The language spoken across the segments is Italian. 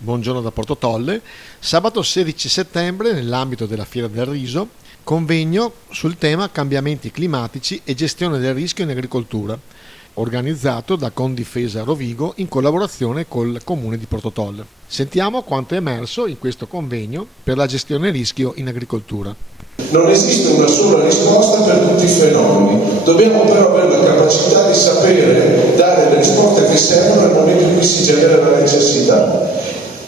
Buongiorno da Porto Tolle. Sabato 16 settembre, nell'ambito della Fiera del Riso, convegno sul tema cambiamenti climatici e gestione del rischio in agricoltura, organizzato da Condifesa Rovigo in collaborazione col Comune di Porto Tolle. Sentiamo quanto è emerso in questo convegno per la gestione rischio in agricoltura. Non esiste una sola risposta per tutti i fenomeni, dobbiamo però avere la capacità di sapere dare le risposte che servono nel momento in cui si genera la necessità,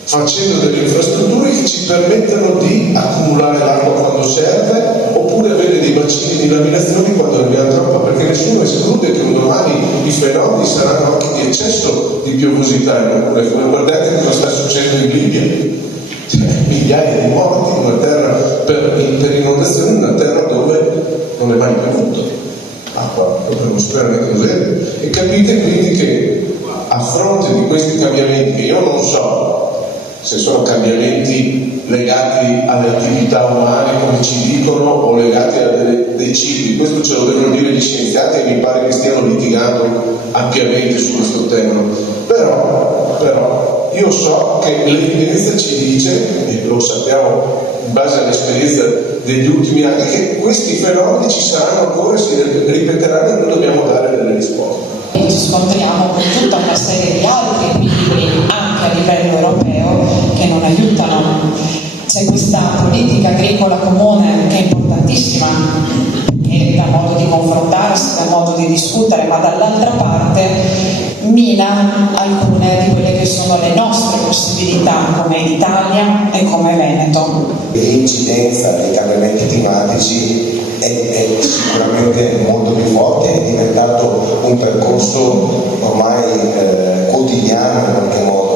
facendo delle infrastrutture che ci permettano di accumulare l'acqua quando serve, oppure avere dei bacini di laminazione quando ne abbiamo troppa, perché nessuno esclude che un domani i fenomeni saranno anche di eccesso di piovosità in alcune forme. Guardate cosa sta succedendo in Libia. Migliaia di morti in una terra per inondazione, in una terra dove non è mai piovuto acqua, atmosfericamente così. E capite quindi che a fronte di questi cambiamenti, che io non so se sono cambiamenti legati alle attività umane come ci dicono o legati a dei cicli, questo ce lo devono dire gli scienziati e mi pare che stiano litigando ampiamente su questo tema, però io so che l'evidenza ci dice, e lo sappiamo in base all'esperienza degli ultimi anni, che questi fenomeni ci saranno ancora, si ripeteranno e noi dobbiamo dare delle risposte. Ci scontriamo con tutta una serie di altri equilibri anche a livello europeo che non aiutano. C'è questa politica agricola comune che è importantissima, che dà modo di confrontarsi, dà modo di discutere, ma dall'altra parte mina alcune di quelle che sono le nostre possibilità come Italia e come Veneto. L'incidenza dei cambiamenti climatici è sicuramente molto più forte, è diventato un percorso ormai quotidiano in qualche modo.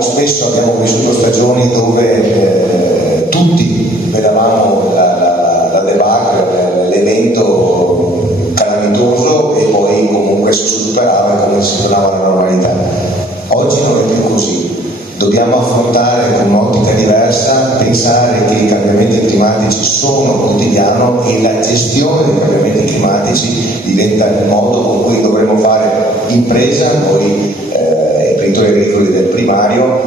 Spesso abbiamo vissuto stagioni dove tutti vedevamo la debacle, l'evento calamitoso e poi comunque si superava e come si tornava alla normalità. Oggi non è più così. Dobbiamo affrontare con un'ottica diversa, pensare che i cambiamenti climatici sono quotidiano e la gestione dei cambiamenti climatici diventa il modo con cui dovremo fare impresa, noi imprenditori agricoli del primario,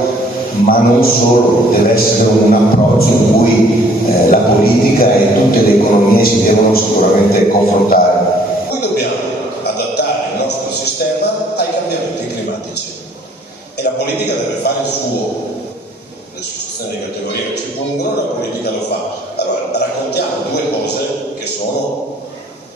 ma non solo, deve essere un approccio in cui la politica e tutte le economie si devono sicuramente confrontare. Noi dobbiamo adattare il nostro sistema ai cambiamenti climatici e la politica deve fare il suo. Le associazioni di categoria che ci pongono, la politica lo fa. Allora raccontiamo due cose che sono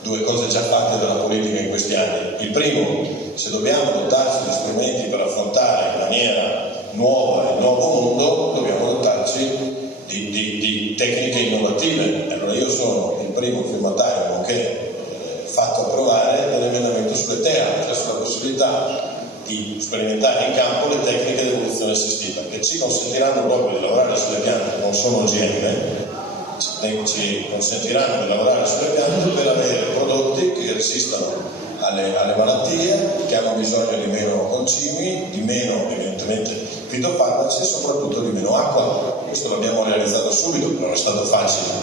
due cose già fatte dalla politica in questi anni. Il primo, se dobbiamo dotarci di strumenti per affrontare in maniera nuova il nuovo mondo, dobbiamo dotarci di tecniche innovative. Allora io sono il primo firmatario, nonché fatto approvare dell'emendamento sulle TEA, cioè sulla possibilità di sperimentare in campo le tecniche di evoluzione assistita, che ci consentiranno proprio di lavorare sulle piante che non sono OGM, ci consentiranno di lavorare sulle piante per avere prodotti che resistano alle malattie, che hanno bisogno di meno concimi, di meno evidentemente fitofarmaci e soprattutto di meno acqua. Questo l'abbiamo realizzato subito, però non è stato facile,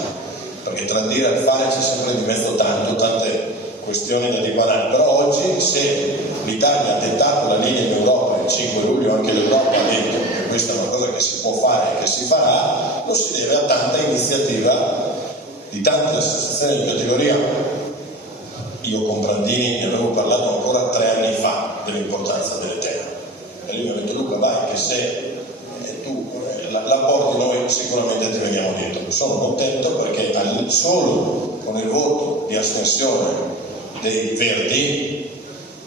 perché tra il dire e il fare c'è sempre di mezzo tante questioni da dipanare. Però oggi, se l'Italia ha dettato la linea in Europa il 5 luglio, anche l'Europa ha detto che questa è una cosa che si può fare e che si farà, lo si deve a tanta iniziativa di tante associazioni di categoria. Io con Brandini ne avevo parlato ancora 3 anni fa dell'importanza delle TEA e lui mi ha detto: Luca, vai che se tu la porti, noi sicuramente ti veniamo dietro. Sono contento perché solo con il voto di astensione dei Verdi,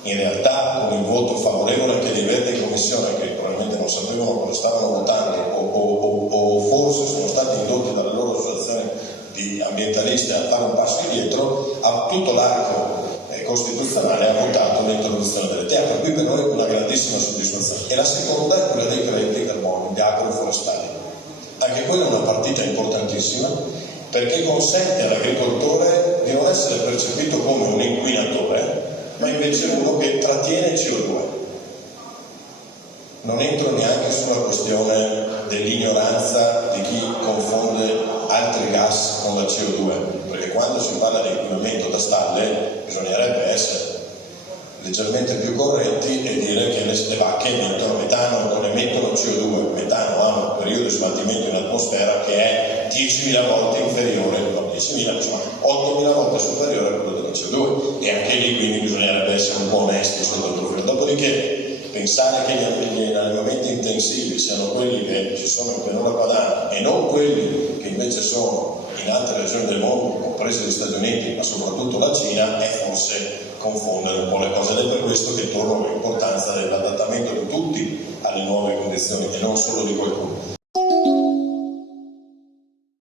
in realtà con il voto favorevole anche dei Verdi in commissione, che probabilmente non sapevano cosa stavano votando o forse sono stati indotti dalle loro associazioni di ambientalisti a fare un passo indietro, a tutto l'arco costituzionale ha votato l'introduzione delle TEA, per cui per noi è una grandissima soddisfazione. E la seconda è quella dei crediti carbonio, gli agroforestali. Anche quella è una partita importantissima, perché consente all'agricoltore di non essere percepito come un inquinatore, ma invece uno che trattiene CO2. Non entro neanche sulla questione dell'ignoranza di chi confonde altri gas con la CO2, perché quando si parla di inquinamento da stalle bisognerebbe essere leggermente più corretti e dire che le vacche emettono metano, non emettono CO2 metano ha un periodo di smaltimento in atmosfera che è 10.000 volte inferiore, no 10.000, insomma 8.000 volte superiore a quello della CO2, e anche lì quindi bisognerebbe essere un po' onesti sotto il profilo. Dopodiché pensare che gli allevamenti intensivi siano quelli che ci sono in pianura padana e non quelli che invece sono in altre regioni del mondo, comprese gli Stati Uniti, ma soprattutto la Cina, è forse confondere un po' le cose, ed è per questo che torno all'importanza dell'adattamento di tutti alle nuove condizioni e non solo di qualcuno.